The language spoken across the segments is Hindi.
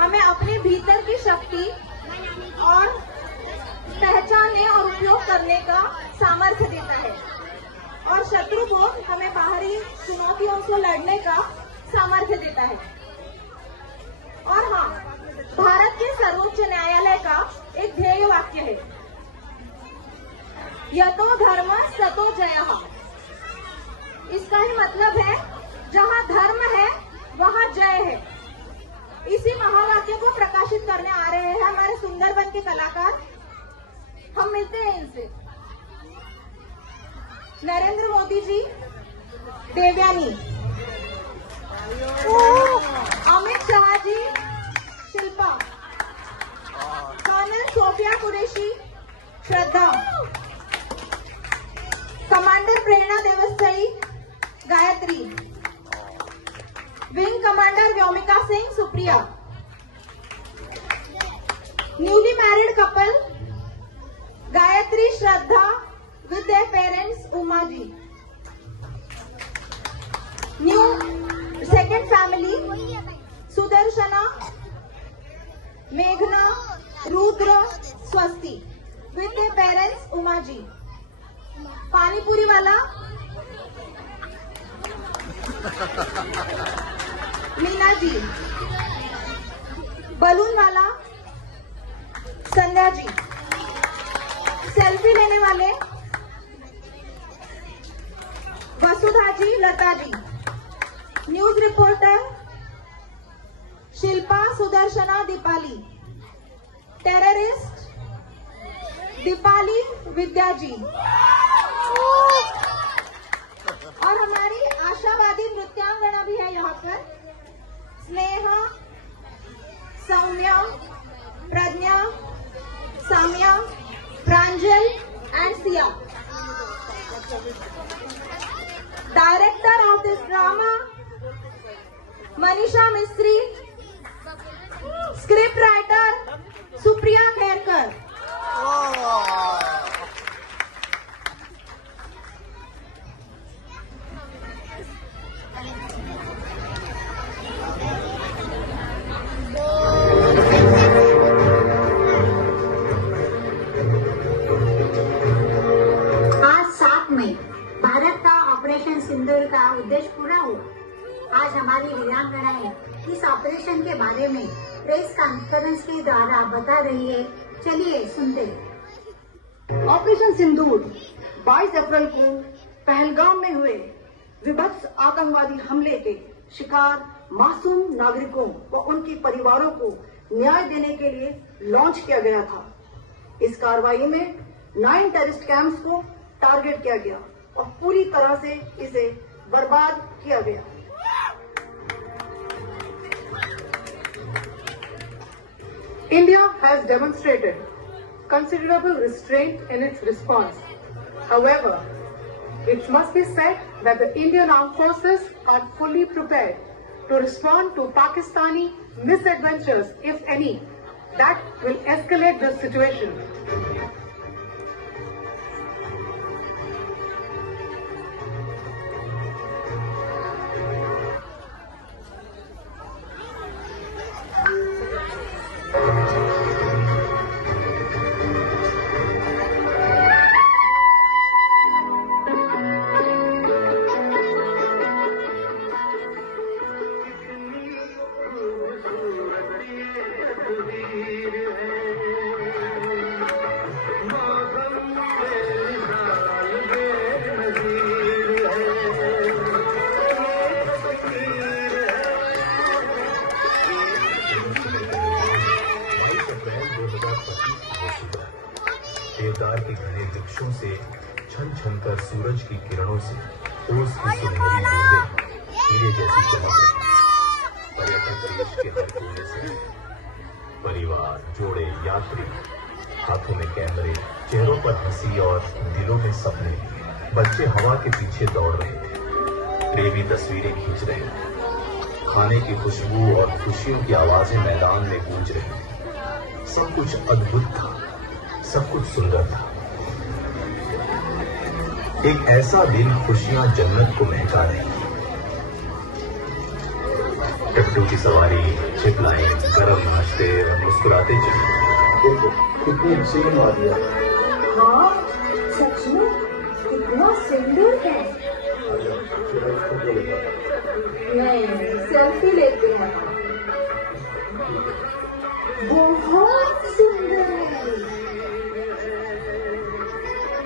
हमें अपने भीतर की शक्ति और पहचानने और उपयोग करने का सामर्थ्य देता है और शत्रु को हमें बाहरी चुनौतियों से लड़ने का सामर्थ्य देता है। और हाँ, भारत के सर्वोच्च न्यायालय का एक ध्येय वाक्य है, यतो धर्म सतो जयः। इसका ही मतलब है जहाँ धर्म है वहाँ जय है। इसी महावाक्य को प्रकाशित करने आ रहे हैं हमारे सुंदरबन के कलाकार। हम मिलते हैं इनसे। Narendra Modi ji, Devyani, Amit Shah ji, Shilpa, colonel Sofiya Qureshi, Shraddha, commander Prerna Devasthali, Gayatri, wing commander Vyomika Singh, Supriya, newly married couple Gayatri, Shraddha with their parents, Uma ji. New second family, Sudarshana, Meghna, Rudra, Swasti with their parents, Uma ji. Pani Puri wala, Meena ji. Balloon wala, Sandhya ji. Selfie लेने वाले Vasudha ji, Lata ji, news reporter Shilpa, Sudarshana, Deepali, terrorist Deepali, Vidya ji, और हमारी आशावादी नृत्यांगना भी है यहाँ पर, Sneha, Saumya, Pragya, Samya, Pranjal and Siya. Director of this drama, Manisha Mistry. Script writer, Supriya Khairkar. सिंदूर का उद्देश्य पूरा हुआ। आज हमारी वीरांगनाएं इस ऑपरेशन के बारे में प्रेस कॉन्फ्रेंस के द्वारा बता रही है। चलिए सुनते हैं। ऑपरेशन सिंदूर 22 अप्रैल को पहलगाम में हुए विभत्स आतंकवादी हमले के शिकार मासूम नागरिकों व उनके परिवारों को न्याय देने के लिए लॉन्च किया गया था। इस कार्रवाई में 9 टेररिस्ट कैंप्स को टारगेट किया गया और पूरी तरह से इसे बर्बाद किया गया। India has demonstrated considerable restraint in its response. However, it must be said that the Indian armed forces are fully prepared to respond to Pakistani misadventures, if any, that will escalate the situation. देवदार के घने वृक्षों से छन छन कर सूरज की किरणों से ओस की सुनहरी बूंदें हीरे जैसी चमक रही। पर्यटक देश के हर कोने से परिवार, जोड़े, यात्री, हाथों में कैमरे, चेहरों पर हंसी और दिलों में सपने। बच्चे हवा के पीछे दौड़ रहे थे, प्रेमी तस्वीरें खींच रहे थे। खाने की खुशबू और खुशियों की आवाजें मैदान में गूंज रही थी। सब कुछ अद्भुत था, सब कुछ सुंदर था। एक ऐसा दिन खुशियां जन्नत को महका रही थी। लड्डू की सवारी, चिप लाइन, गरम नाश्ते और मुस्कुराते चले। कितनी अच्छी बना दिया। हाँ सच में कितना सुंदर है। नहीं, सेल्फी लेते हैं। बहुत सुंदर है।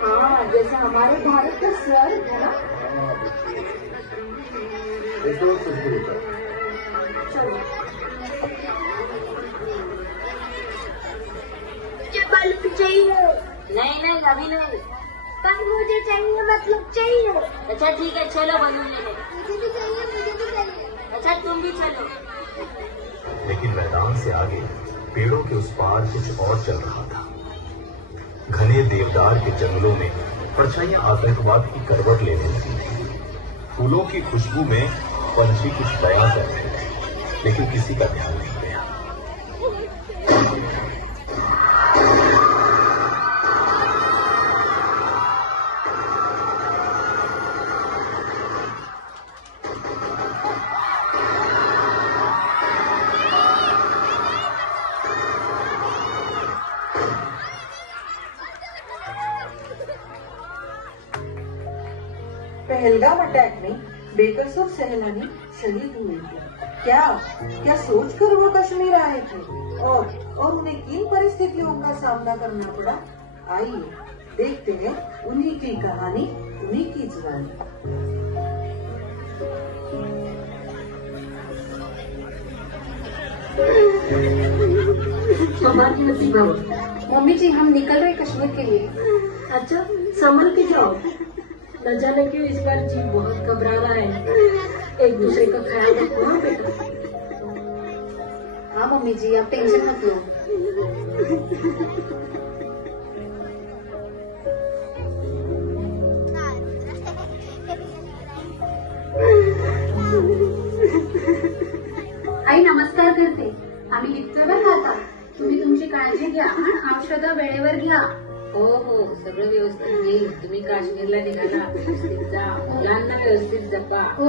हाँ, जैसा हमारे भारत का स्वर्ग है ना। चलो मुझे बल्ब चाहिए। नहीं अभी नहीं, पर मुझे चाहिए, मतलब चाहिए। अच्छा ठीक है, चलो बलून लेने। मुझे भी चाहिए। अच्छा तुम भी चलो। लेकिन मैदान से आगे पेड़ों के उस पार कुछ और चल रहा था। घने देवदार के जंगलों में परछाइयां आतंकवाद की करवट ले रही थी। फूलों की खुशबू में पंछी कुछ बयां कर रहे थे, लेकिन किसी का ध्यान नहीं गया। पहलगाम अटैक में बेकसूर सैलानी शहीद हुए थे। क्या सोचकर वो कश्मीर आए थे और उन्हें किन परिस्थितियों का सामना करना पड़ा? आइए देखते हैं उन्हीं की कहानी, उन्हीं की जुबानी। मम्मी जी हम निकल रहे कश्मीर के लिए। अच्छा संभल के जाओ। न जाने क्यों इस बार जी बहुत घबरा रहा है। एक दूसरे का ख्याल रखो ना बेटा। हाँ मम्मी जी आप टेंशन मत लो। आई नमस्कार करते। आम्ही निघतोय बरं का आता। तुम्ही तुमची काळजी घ्या आणि औषधं वेळेवर घ्या। हो सगळं व्यवस्थित येईल। तुम्ही काश्मीरला निघाला व्यवस्थित जा, मुलांना व्यवस्थित जपा। हो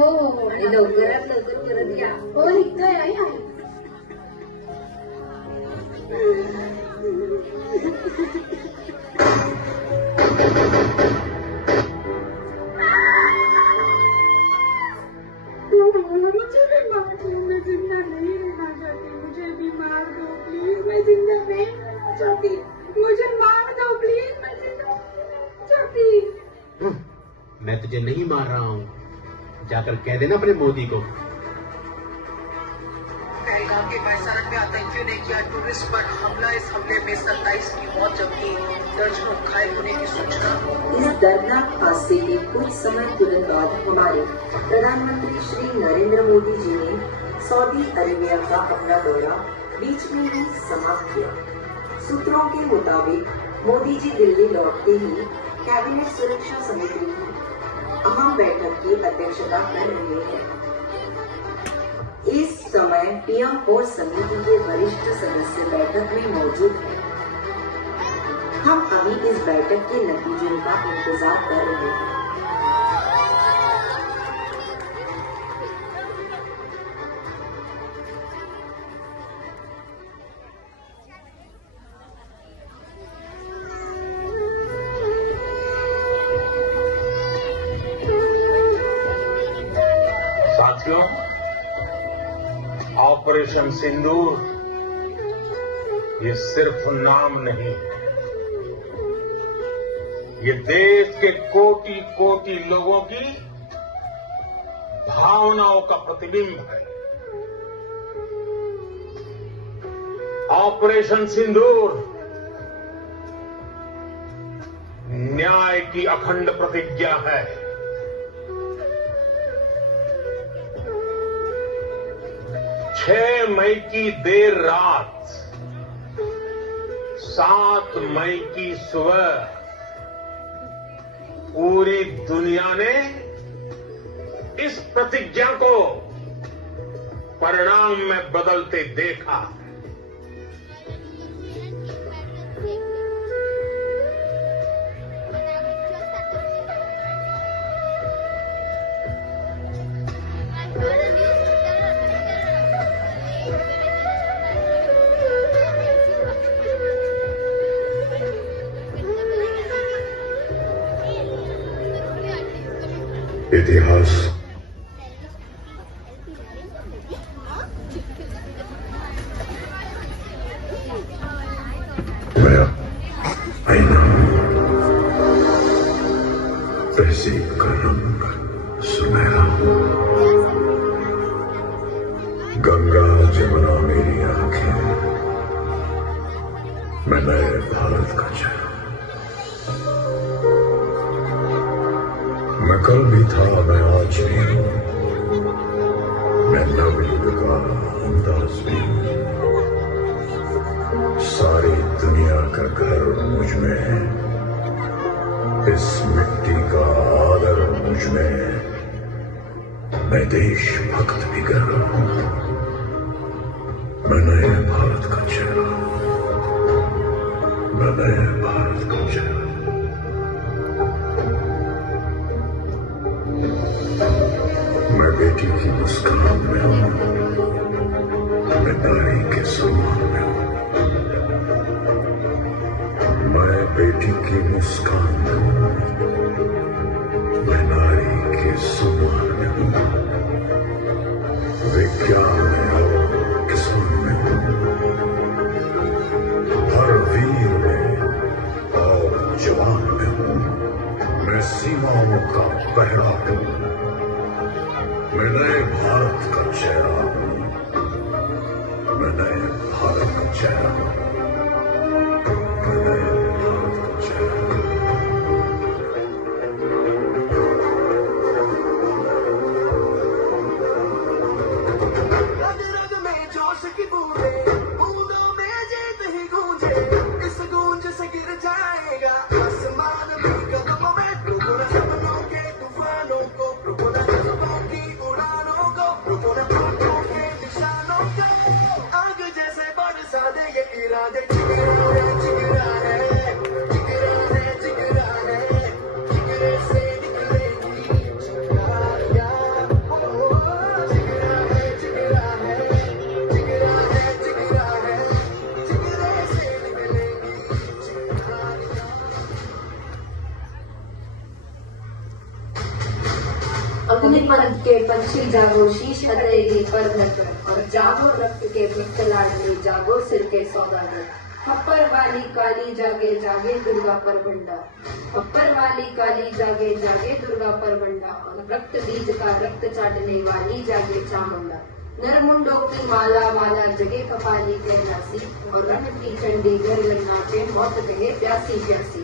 आणि लवकरात लवकर परत या। हो निघतोय आई आहे। मुझे भी मार दो प्लीज, मैं जिंदा नहीं रहना चाहती। मुझे मार दो प्लीज, मैं जिंदा चाहती। मैं तुझे नहीं मार रहा हूँ, जाकर कह देना अपने मोदी को। पहलगाम के बैसारन में आतंकियों ने किया टूरिस्ट पर हमला। इस हमले में 27 की मौत जबकि दर्जनों घायल होने की सूचना। इस दर्दनाक हादसे के कुछ समय तुरंत बाद हमारे प्रधानमंत्री श्री नरेंद्र मोदी जी ने सऊदी अरेबिया का अपना दौरा बीच में ही समाप्त किया। सूत्रों के मुताबिक मोदी जी दिल्ली लौटते ही कैबिनेट सुरक्षा समिति की अहम बैठक की अध्यक्षता कर रहे हैं। इस समय पीएम और समिति के वरिष्ठ सदस्य बैठक में मौजूद हैं। हम अभी इस बैठक के नतीजों का इंतजार कर रहे हैं। साथियों, ऑपरेशन सिंदूर ये सिर्फ नाम नहीं है, ये देश के कोटि कोटि लोगों की भावनाओं का प्रतिबिंब है। ऑपरेशन सिंदूर न्याय की अखंड प्रतिज्ञा है। 6 मई की देर रात, 7 मई की सुबह पूरी दुनिया ने इस प्रतिज्ञा को परिणाम में बदलते देखा। इतिहास मैं आईना तहजीब का रंग सुनहरा, गंगा जमुना मेरी आंखें, मैं नए भारत का चेहरा। मैं कल भी था, मैं आज भी हूं, मैं नवयुग का अंदाज भी हूं। सारी दुनिया का घर मुझ में है, इस मिट्टी का आदर मुझ में है। मैं देशभक्त भी कर रहा हूं, मैं नए भारत का चेहरा, मैं नए भारत का चेहरा। मैं बेटी की मुस्कान में हूं, मैं नारी के सम्मान में हूं। मैं बेटी की मुस्कान में हूं, मैं नारी के सम्मान में हूं। विज्ञान में और किसान में हूं, हर वीर में और जवान में हूं। मैं सीमाओं का पहरा हूं, मैं नए भारत का चेहरा हूं, मैं नए भारत का चेहरा हूं, मैं नए भारत का चेहरा हूं। रग रग में जोश की बूंदें, बूंदों में जीत ही गूंजे। इस गूंज से गिर जाएगा आसमान भी कदमों में। रुको न सपनों के तूफानों को, रुको न जज्बों की उड़ानों को, रुको न ख्वाबों के निशानों को। आग जैसे बरसा दे ये इरादे। जिगरा है, जिगरा है, जिगरा है, जिगरा है, जिगरे से निकलेगी चिंगारियां। जिगरा है, जिगरा है, जिगरा है, जिगरा है, जिगरे से निकलेगी चिंगारियां। अग्निपंथ के पंछी जागो, शीश हथेली पर धरकर, और जागो रक्त के भक्त लाडली, जागो सिर के सौदागर। खप्पर वाली काली जागे जागे दुर्गा पर भंडा, खप्पर वाली काली जागे जागे दुर्गा पर भंडा, और रक्त बीज का रक्त चाटने वाली जागे चामुंडा। नरमुंडों की माला वाला जगे कपाली कहलासी, और रण की चंडी घर घर नाचे मौत कहे प्यासी प्यासी।